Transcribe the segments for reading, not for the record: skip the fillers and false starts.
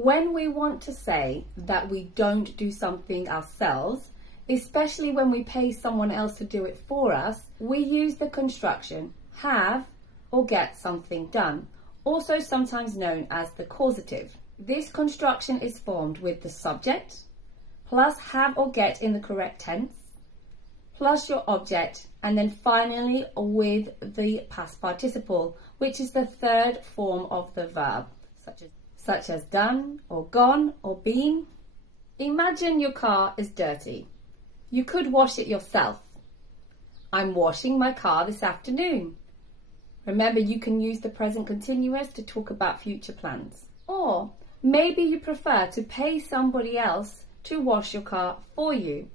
When we want to say that we don't do something ourselves, especially when we pay someone else to do it for us, we use the construction have or get something done, also sometimes known as the causative. This construction is formed with the subject, plus have or get in the correct tense, plus your object, and then finally with the past participle, which is the third form of the verb, such as done or gone or been. Imagine your car is dirty. You could wash it yourself. I'm washing my car this afternoon. Remember, you can use the present continuous to talk about future plans. Or maybe you prefer to pay somebody else to wash your car for you.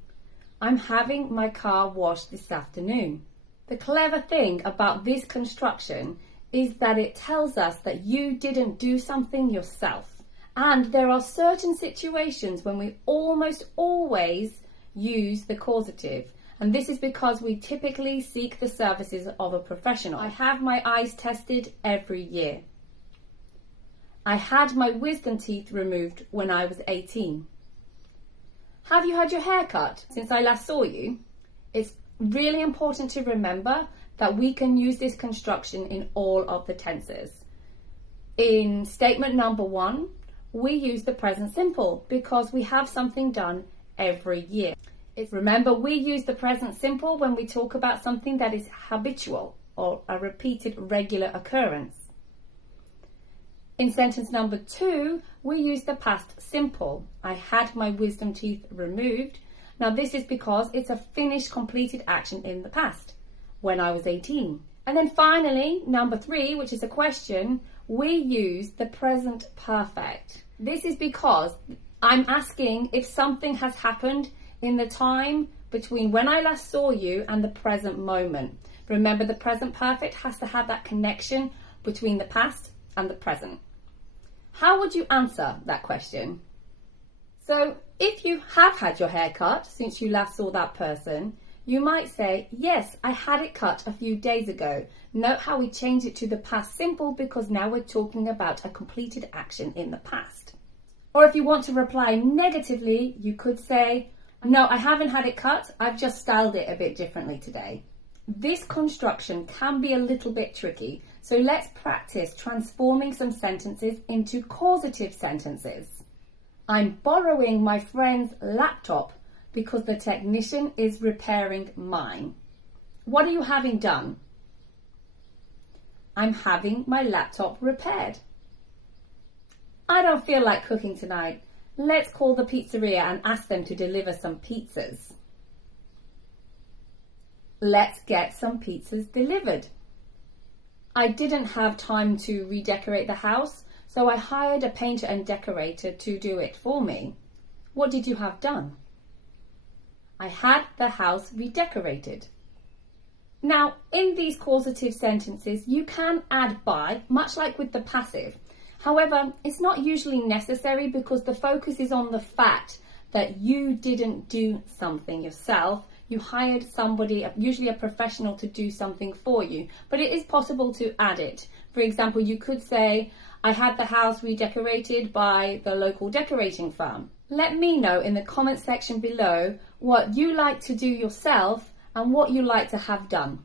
I'm having my car washed this afternoon. The clever thing about this construction is that it tells us that you didn't do something yourself. And there are certain situations when we almost always use the causative. And this is because we typically seek the services of a professional. I have my eyes tested every year. I had my wisdom teeth removed when I was 18. Have you had your hair cut since I last saw you? It's really important to remember that we can use this construction in all of the tenses. In statement number 1, we use the present simple because we have something done every year. Remember, we use the present simple when we talk about something that is habitual or a repeated regular occurrence. In sentence number 2, we use the past simple. I had my wisdom teeth removed. Now this is because it's a finished, completed action in the past, when I was 18. And then finally, number 3, which is a question, we use the present perfect. This is because I'm asking if something has happened in the time between when I last saw you and the present moment. Remember, the present perfect has to have that connection between the past and the present. How would you answer that question? So if you have had your hair cut since you last saw that person, you might say, yes, I had it cut a few days ago. Note how we change it to the past simple because now we're talking about a completed action in the past. Or if you want to reply negatively, you could say, no, I haven't had it cut. I've just styled it a bit differently today. This construction can be a little bit tricky, so let's practice transforming some sentences into causative sentences. I'm borrowing my friend's laptop because the technician is repairing mine. What are you having done? I'm having my laptop repaired. I don't feel like cooking tonight. Let's call the pizzeria and ask them to deliver some pizzas. Let's get some pizzas delivered. I didn't have time to redecorate the house, so I hired a painter and decorator to do it for me. What did you have done? I had the house redecorated. Now, in these causative sentences, you can add by, much like with the passive. However, it's not usually necessary because the focus is on the fact that you didn't do something yourself. You hired somebody, usually a professional, to do something for you. But it is possible to add it. For example, you could say, I had the house redecorated by the local decorating firm. Let me know in the comment section below what you like to do yourself and what you like to have done.